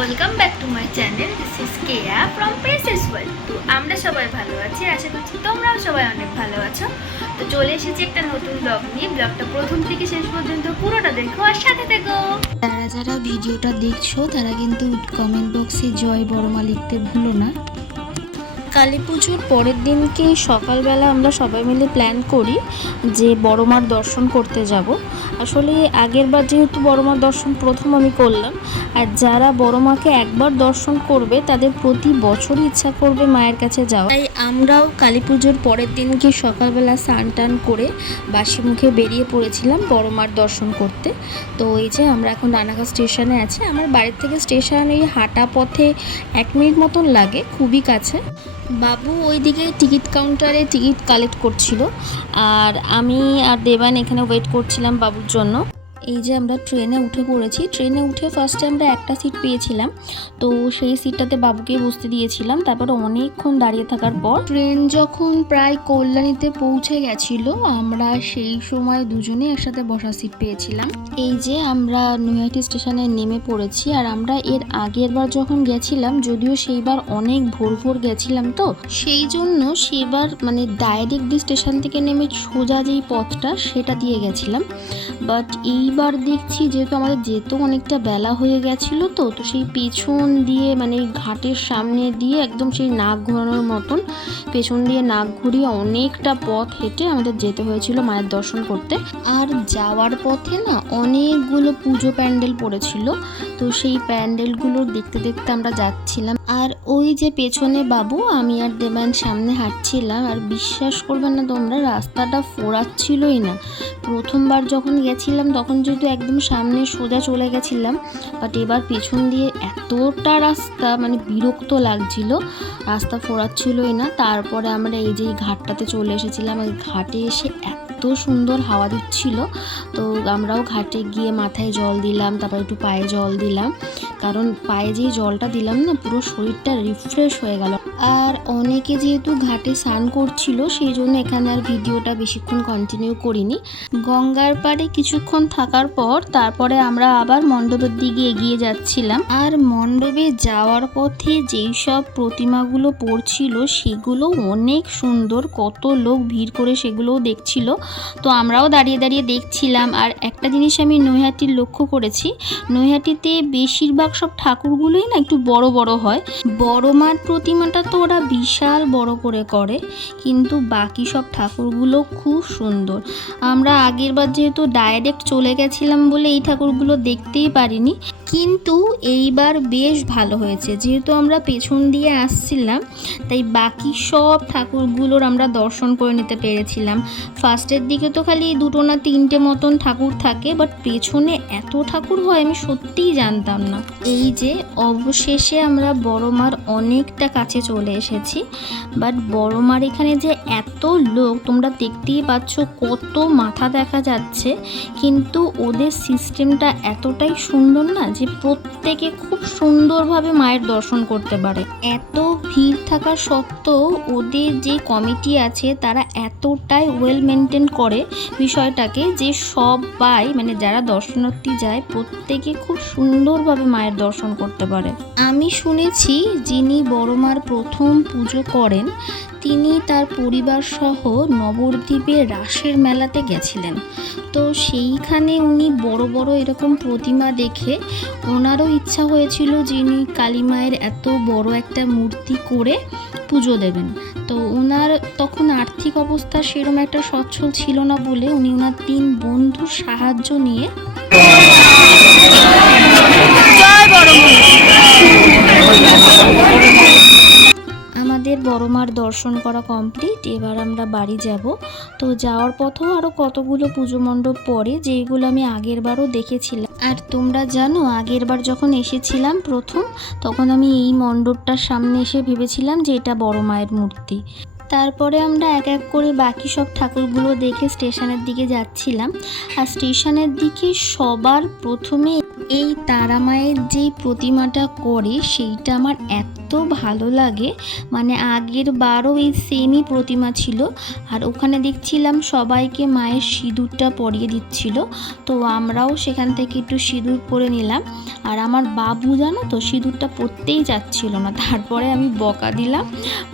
Welcome back to my channel this is Keya from presses world তো আমরা সবাই ভালো আছি, আশা করছি তোমরাও সবাই অনেক ভালো আছো। তো চলে এসেছি একটা নতুন ব্লগ নিয়ে। ব্লগটা প্রথম থেকে শেষ পর্যন্ত পুরোটা দেখো আর সাথে থেকো। যারা যারা ভিডিওটা দেখছ, তারা কিন্তু কমেন্ট বক্সে জয় বড়মা লিখতে ভুলো না। কালী পুজোর পরের দিনকে সকালবেলা আমরা সবাই মিলে প্ল্যান করি যে বড়মার দর্শন করতে যাব। আসলে আগের বার যেহেতু বড়মার দর্শন প্রথম আমি করলাম, আর যারা বড়মাকে একবার দর্শন করবে তাদের প্রতি বছরই ইচ্ছা করবে মায়ের কাছে যাওয়া। তাই আমরাও কালী পুজোর পরের দিনকে সকালবেলা স্নান টান করে বাসি মুখে বেরিয়ে পড়েছিলাম বড়মার দর্শন করতে। তো এই যে আমরা এখন রানাঘাট স্টেশনে আছি। আমার বাড়ির থেকে স্টেশন এই হাঁটা পথে এক মিনিট মতন লাগে, খুবই কাছে। বাবু ওইদিকে টিকিট কাউন্টারে টিকিট কালেক্ট করছিল। আর আমি আর দেবান এখানে ওয়েট করছিলাম বাবুর জন্য। এই যে আমরা ট্রেনে উঠে পড়েছি, ট্রেনে উঠে ফার্স্টে আমরা একটা সিট পেয়েছিলাম। তো সেই সিটটাতে বাবুকে বসতে দিয়েছিলাম, তারপরে অনেকক্ষণ দাঁড়িয়ে থাকার পর ট্রেন যখন প্রায় কল্যাণীতে পৌঁছে গেছিল, আমরা সেই সময় দুজনে একসাথে বসা সিট পেয়েছিলাম। এই যে আমরা নৈহাটি স্টেশনে নেমে পড়েছি, আর আমরা এর আগের বার যখন গেছিলাম, যদিও সেইবার অনেক ভোর ভোর গেছিলাম তো, সেই জন্য সেবার মানে ডাইরেক্ট স্টেশন থেকে নেমে সোজা যেই পথটা, সেটা দিয়ে গেছিলাম। বাট এইবার দেখছি, যেহেতু আমাদের যেতেও অনেকটা বেলা হয়ে গেছিল তো তো সেই পেছন দিয়ে মানে ঘাটের সামনে দিয়ে একদম সেই নাক ঘোরানোর মতন পেছন দিয়ে নাক ঘুরিয়ে অনেকটা পথ হেঁটে আমাদের যেতে হয়েছিল মায়ের দর্শন করতে। আর যাওয়ার পথে না অনেকগুলো পুজো প্যান্ডেল পড়েছিল, তো সেই প্যান্ডেলগুলো দেখতে দেখতে আমরা যাচ্ছিলাম আর ওই যে পেছনে বাবু, আমি আর দেবান সামনে হাঁটছিলাম, আর বিশ্বাস করবে না তোমরা, রাস্তাটা ফোরাচ্ছিলই না। প্রথমবার যখন গেছিলাম, তখন যেহেতু একদম সামনে সোজা চলে গেছিলাম বাট এবার পেছন দিয়ে এতটা রাস্তা মানে বিরক্ত লাগছিল, রাস্তা ফোরাচ্ছিলই না। তারপরে আমরা এই যে ঘাটটাতে চলে এসেছিলাম ওই ঘাটে এসে এত সুন্দর হাওয়া দিচ্ছিল। তো আমরাও ঘাটে গিয়ে মাথায় জল দিলাম, তারপর একটু পায়ে জল দিলাম। কারণ পায়ে যেই জলটা দিলাম না, পুরো শরীরটা রিফ্রেশ হয়ে গেল। আর অনেকে যেহেতু ঘাটে স্নান করছিল, সেই জন্য এখানে আর ভিডিওটা বেশিক্ষণ কন্টিনিউ করিনি। গঙ্গার পাড়ে কিছুক্ষণ থাকার পর তারপরে আমরা আবার মণ্ডপের দিকে এগিয়ে যাচ্ছিলাম। আর মণ্ডপে যাওয়ার পথে যেই সব প্রতিমাগুলো পড়ছিল, সেগুলো অনেক সুন্দর, কত লোক ভিড় করে সেগুলোও দেখছিল। তো আমরাও দাঁড়িয়ে দাঁড়িয়ে দেখছিলাম। আর একটা জিনিস আমি নৈহাটির লক্ষ্য করেছি, নৈহাটিতে বেশিরভাগ সব ঠাকুরগুলোই না একটু বড় বড় হয়। বড় মার প্রতিমাটা তো ওরা বিশাল বড় করে করে, কিন্তু বাকি সব ঠাকুরগুলো খুব সুন্দর। আমরা আগের বার যেহেতু ডাইরেক্ট চলে গেছিলাম বলে এই ঠাকুরগুলো দেখতেই পারিনি কিন্তু এইবার বেশ ভালো হয়েছে। যেহেতু আমরা পেছন দিয়ে আসছিলাম, তাই বাকি সব ঠাকুরগুলোর আমরা দর্শন করে নিতে পেরেছিলাম। ফার্স্টের দিকে তো খালি দুটো না তিনটে মতন ঠাকুর থাকে বাট পেছনে এত ঠাকুর হয় আমি সত্যিই জানতাম না। এই যে অবশেষে আমরা বড় মার অনেকটা কাছে চলে এসেছি বাট বড় মার এখানে যে এত লোক, তোমরা দেখতেই পাচ্ছ কত মাথা দেখা যাচ্ছে, কিন্তু ওদের সিস্টেমটা এতটাই সুন্দর না যে প্রত্যেকে খুব সুন্দরভাবে মায়ের দর্শন করতে পারে। এত ভিড় থাকা সত্ত্বেও ওদের যে কমিটি আছে, তারা এতটাই ওয়েল মেনটেন করে বিষয়টাকে যে সবাই মানে যারা দর্শনার্থী যায়, প্রত্যেকে খুব সুন্দরভাবে মায়ের দর্শন করতে পারে। আমি শুনেছি যিনি বড়মার প্রথম পুজো করেন, তিনি তার পরিবার সহ নবদ্বীপে রাসের মেলাতে গেছিলেন। তো সেইখানে উনি বড় বড় এরকম প্রতিমা দেখে ওনারও ইচ্ছা হয়েছিল যিনি কালী মায়ের এত বড় একটা মূর্তি করে পুজো দেবেন। তো ওনার তখন আর্থিক অবস্থা সেরকম একটা সচ্ছল ছিল না বলে উনি ওনার তিন বন্ধুর সাহায্য নিয়ে আমাদের বড় মার দর্শন করা কমপ্লিট এবার আমরা বাড়ি যাব। তো যাওয়ার পথেও আরও কতগুলো পুজো মণ্ডপ পরে যেইগুলো আমি আগের বারও দেখেছিলাম। আর তোমরা জানো, আগের বার যখন এসেছিলাম প্রথম, তখন আমি এই মণ্ডপটার সামনে এসে ভেবেছিলাম যে এটা বড় মায়ের মূর্তি। তারপরে আমরা এক এক করে বাকি সব ঠাকুরগুলো দেখে স্টেশনের দিকে যাচ্ছিলাম। আর স্টেশনের দিকে সবার প্রথমে এই তারা মায়ের যেই প্রতিমাটা করে, সেইটা আমার এত এত ভালো লাগে। মানে আগের বারও এই সেমই প্রতিমা ছিল। আর ওখানে দেখছিলাম সবাইকে মায়ের সিঁদুরটা পরিয়ে দিচ্ছিল। তো আমরাও সেখান থেকে একটু সিঁদুর পরে নিলাম। আর আমার বাবু জানো তো সিঁদুরটা পরতেই যাচ্ছিল না। তারপরে আমি বকা দিলাম।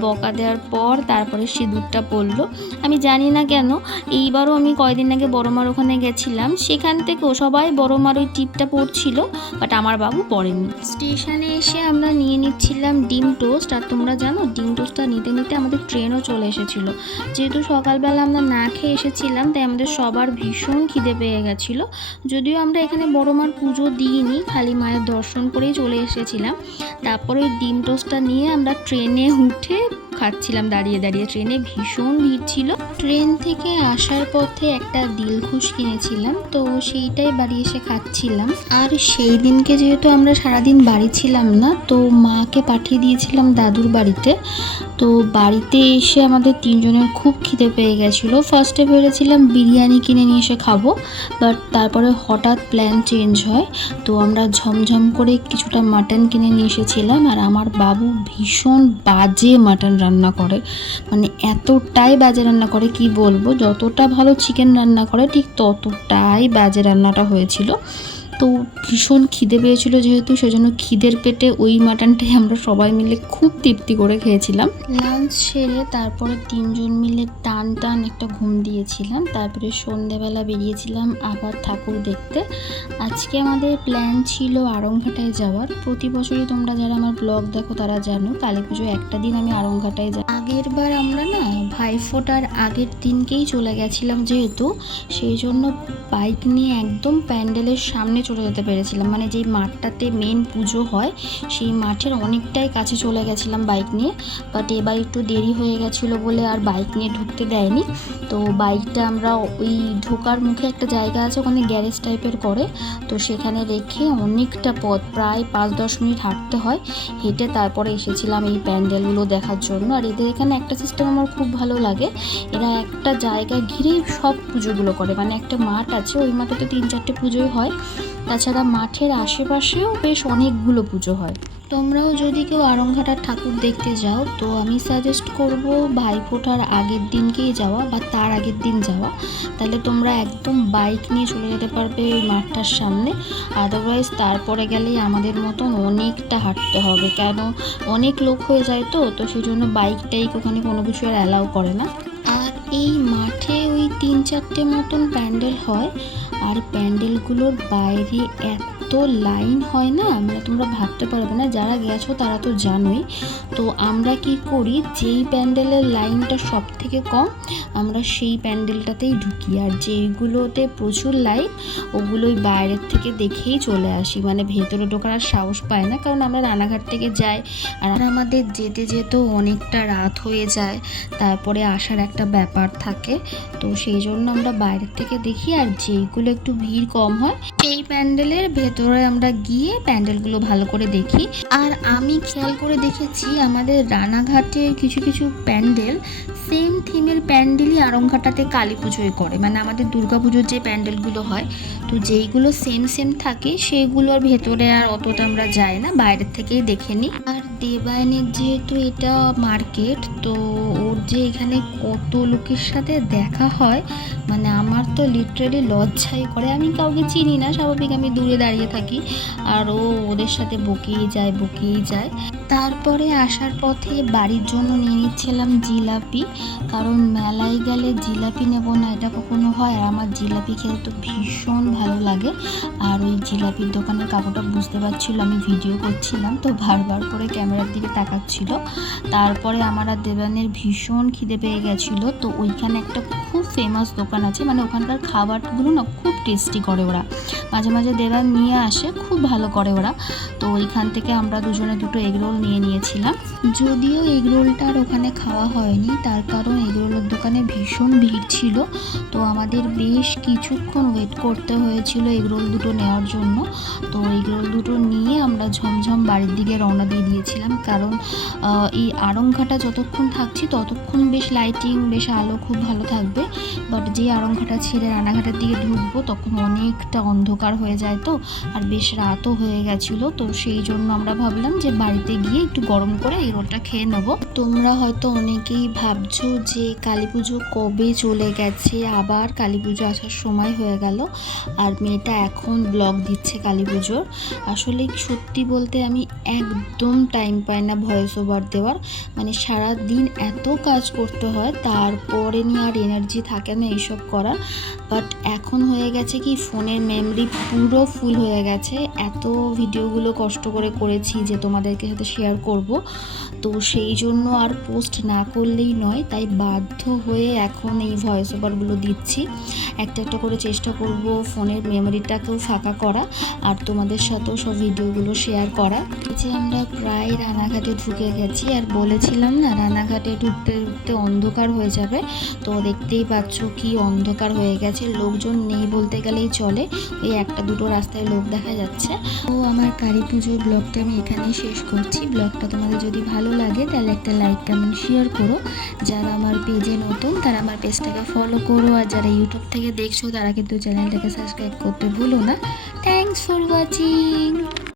বকা দেওয়ার পর তারপরে সিঁদুরটা পরলো। আমি জানি না কেন, এইবারও আমি কয়দিন আগে বড়মার ওখানে গেছিলাম। সেখান থেকেও সবাই বড়মার ওই টিপটা পড়ছিল বাট আমার বাবু পরেনি। স্টেশনে এসে আমরা নিয়ে নিচ্ছিলাম ডিম টোস্ট, আর তোমরা জানো, ডিম টোস্টটা নিতে নিতে আমাদের ট্রেনও চলে এসেছিল। যেহেতু সকালবেলা আমরা না খেয়ে এসেছিলাম, তাই আমাদের সবার ভীষণ খিদে পেয়ে গেছিল। যদিও আমরা এখানে বড় মার পুজো দিইনি, খালি মায়ের দর্শন করেই চলে এসেছিলাম। তারপরে ওই ডিম টোস্টটা নিয়ে আমরা ট্রেনে উঠে খাচ্ছিলাম দাঁড়িয়ে দাঁড়িয়ে। ট্রেনে ভীষণ ভিড় ছিল। ট্রেন থেকে আসার পথে একটা দিলখুশ কিনেছিলাম, তো সেইটাই বাড়ি এসে খাচ্ছিলাম। আর সেই দিনকে যেহেতু আমরা সারাদিন বাড়ি ছিলাম না, তো মাকে পাঠিয়ে দিয়েছিলাম দাদুর বাড়িতে। তো বাড়িতে এসে আমাদের তিনজনের খুব খিদে পেয়ে গেছিল। ফার্স্টে ভেবেছিলাম বিরিয়ানি কিনে নিয়ে এসে খাব বাট তারপরে হঠাৎ প্ল্যান চেঞ্জ হয়। তো আমরা ঝমঝম করে কিছুটা মাটন কিনে নিয়ে এসেছিলাম, আর আমার বাবু ভীষণ বাজে মাটন রান্না করে। মানে এতটাই বাজে রান্না করে, কি বলব? যতটা ভালো চিকেন রান্না করে, ঠিক ততটাই বাজে রান্নাটা হয়েছিল। তো ভীষণ খিদে পেয়েছিল যেহেতু, সেজন্য খিদের পেটে ওই মাটনটাই আমরা সবাই মিলে খুব তৃপ্তি করে খেয়েছিলাম। লাঞ্চ সেরে তারপরে তিনজন মিলে টান টান একটা ঘুম দিয়েছিলাম। তারপরে সন্ধেবেলা বেরিয়েছিলাম আবার ঠাকুর দেখতে। আজকে আমাদের প্ল্যান ছিল আরংঘাটায় যাওয়ার। প্রতি বছরই তোমরা যারা আমার ব্লগ দেখো তারা জানো, কালী পুজো একটা দিন আমি আরংঘাটায় যাই। আগের বার আমরা না ভাইফোঁটার আগের দিনকেই চলে গেছিলাম যেহেতু, সেই জন্য বাইক নিয়ে একদম প্যান্ডেলের সামনে চলে যেতে পেরেছিলাম। মানে যেই মাঠটাতে মেন পুজো হয়, সেই মাঠের অনেকটাই কাছে চলে গেছিলাম বাইক নিয়ে। বাট এবার একটু দেরি হয়ে গেছিল বলে আর বাইক নিয়ে ঢুকতে দেয়নি। তো বাইকটা আমরা ওই ঢোকার মুখে একটা জায়গা আছে, ওখানে গ্যারেজ টাইপের করে তো সেখানে রেখে অনেকটা পথ, প্রায় পাঁচ দশ মিনিট হাঁটতে হয়। হেঁটে তারপরে এসেছিলাম এই প্যান্ডেলগুলো দেখার জন্য। আর এদের এখানে একটা সিস্টেম আমার খুব ভালো লাগে। এরা একটা জায়গা ঘিরেই সব পুজোগুলো করে। মানে একটা মাঠ আছে, ওই মাঠে তো তিন চারটে পুজোই হয়। তাছাড়া মাঠের আশেপাশেও বেশ অনেকগুলো পুজো হয়। তোমরাও যদি কেউ আরংঘাটার ঠাকুর দেখতে যাও, তো আমি সাজেস্ট করব ভাইফোঁটার আগের দিনকেই যাওয়া বা তার আগের দিন যাওয়া। তাহলে তোমরা একদম বাইক নিয়ে চলে যেতে পারবে ওই মাঠটার সামনে। আদারওয়াইজ তারপরে গেলেই আমাদের মতন অনেকটা হাঁটতে হবে। কেন? অনেক লোক হয়ে যায় তো তো সেই জন্য বাইক টাইক ওখানে কোনো কিছু আর অ্যালাউ করে না। এই মাঠে ওই তিন চারটে মতন প্যান্ডেল হয়। আর প্যান্ডেলগুলোর বাইরে এত লাইন হয় না? মানে তোমরা ভাবতে পারবে না, যারা গেছো তারা তো জানোই। তো আমরা কি করি, যেই প্যান্ডেলের লাইনটা সব থেকে কম, আমরা সেই প্যান্ডেলটাতেই ঢুকি। আর যেইগুলোতে প্রচুর লাইন, ওগুলোই বাইরের থেকে দেখেই চলে আসি। মানে ভেতরে ঢোকার আর সাহস পায় না, কারণ আমরা রানাঘাট থেকে যাই। আর আমাদের যেতে যেতেও অনেকটা রাত হয়ে যায়, তারপরে আসার একটা ব্যাপার থাকে। তো সেই জন্য আমরা বাইরের থেকে দেখি, আর যেইগুলো একটু ভিড় কম হয়, সেই প্যান্ডেলের ভেতরে আমরা গিয়ে প্যান্ডেলগুলো ভালো করে দেখি। আর আমি খেয়াল করে দেখেছি, আমাদের রানাঘাটের কিছু কিছু প্যান্ডেল সেম থিমের প্যান্ডেলই আরংঘাটাতে কালী পুজোয় করে। মানে আমাদের দুর্গাপুজোর যে প্যান্ডেলগুলো হয়, তো যেইগুলো সেম সেম থাকে সেগুলোর ভেতরে আর অতটা আমরা যাই না, বাইরের থেকেই দেখে নিই। আর দেবায়নের যেহেতু এটা মার্কেট তো যে এখানে কত লোকের সাথে দেখা হয় মানে আমার তো লিটারেলি লজ্জাই করে। আমি কাউকে চিনি না, স্বাভাবিক আমি দূরে দাঁড়িয়ে থাকি, আর ও ওদের সাথে বকেই যায় বকেই যায়। তারপরে আসার পথে বাড়ির জন্য নিয়ে নিচ্ছিলাম জিলাপি, কারণ মেলায় গেলে জিলাপি নেব না, এটা কখনো হয়। আর আমার জিলাপি খেতে তো ভীষণ ভালো লাগে। আর ওই জিলাপির দোকানের কাকুটা বুঝতে পারছিল, আমি ভিডিও করছিলাম, তো বারবার করে ক্যামেরার দিকে তাকাচ্ছিল। তারপরে আমার আর দেবানের ভীষণ খিদে পেয়ে গেছিল, তো ওইখানে একটা খুব ফেমাস দোকান আছে মানে ওখানকার খাবারগুলো না খুব টেস্টি করে ওরা। মাঝে মাঝে দেবান নিয়ে আসে, খুব ভালো করে ওরা। তো ওইখান থেকে আমরা দুজনে দুটো এগরোল নিয়ে নিয়েছিলাম। যদিও এগরোলটা আর ওখানে খাওয়া হয়নি, তার কারণ এগরোলের দোকানে ভীষণ ভিড় ছিল। তো আমাদের বেশ কিছুক্ষণ ওয়েট করতে হয়েছিল এগরোল দুটো নেওয়ার জন্য। তো এগ রোল দুটো নিয়ে আমরা ঝমঝম বাড়ির দিকে রওনা দিয়ে দিয়েছিলাম। কারণ এই আড়ংঘাটা যতক্ষণ থাকছি ততক্ষণ বেশ লাইটিং বেশ আলো খুব ভালো থাকবে। বাট যে আরংঘাটা ছেড়ে রানাঘাটের দিকে ঢুকবো, তখন অনেকটা অন্ধকার হয়ে যায় তো, আর বেশ রাতও হয়ে গেছিল তো সেই জন্য আমরা ভাবলাম যে বাড়িতে গিয়ে একটু গরম করে এই রোলটা খেয়ে নেব। তোমরা হয়তো অনেকেই ভাবছ যে কালী পুজো কবে চলে গেছে, আবার কালী পুজো আসার সময় হয়ে গেল, আর মেয়েটা এখন ব্লগ দিচ্ছে কালী পুজোর। আসলে সত্যি বলতে আমি একদম টাইম পাই না ভয়েস ওভার দেওয়ার মানে সারা দিন এত কাজ করতে হয়, তারপরে নিয়ে আর এনার্জি থাকে না। এইসব করা। বাট এখন হয়ে গেছে কি, ফোনের মেমরি পুরো ফুল হয়ে গেছে। এত ভিডিওগুলো কষ্ট করে করেছি যে তোমাদেরকে সাথে শেয়ার করব। তো সেই জন্য আর পোস্ট না করলেই নয়, তাই বাধ্য হয়ে এখন এই ভয়েস ওভারগুলো দিচ্ছি। একটা একটা করে চেষ্টা করব ফোনের মেমোরিটাকেও ফাঁকা করা আর তোমাদের সাথেও সব ভিডিওগুলো শেয়ার করা। যে আমরা প্রায় রানাঘাটে ঢুকে গেছি, আর বলেছিলাম না, রানাঘাটে ঢুকতে ঢুকতে অন্ধকার হয়ে যাবে। তো দেখতেই পাচ্ছ কি অন্ধকার হয়ে গেছে, লোকজন নেই বলতে গেলেই চলে। ওই একটা দুটো রাস্তায় লোক দেখা যাচ্ছে। তো আমার কালী পুজোর ব্লগটা আমি এখানেই শেষ করছি। ব্লগটা তোমাদের যদি ভালো লাগে, তাহলে একটা লাইক, কমেন্ট শেয়ার করো। যারা আমার পেজে নতুন, তারা আমার পেজটাকে ফলো করো। আর যারা ইউটিউব থেকে দেখছ, তারা কিন্তু চ্যানেলটাকে সাবস্ক্রাইব করতে ভুলো না। Thanks for watching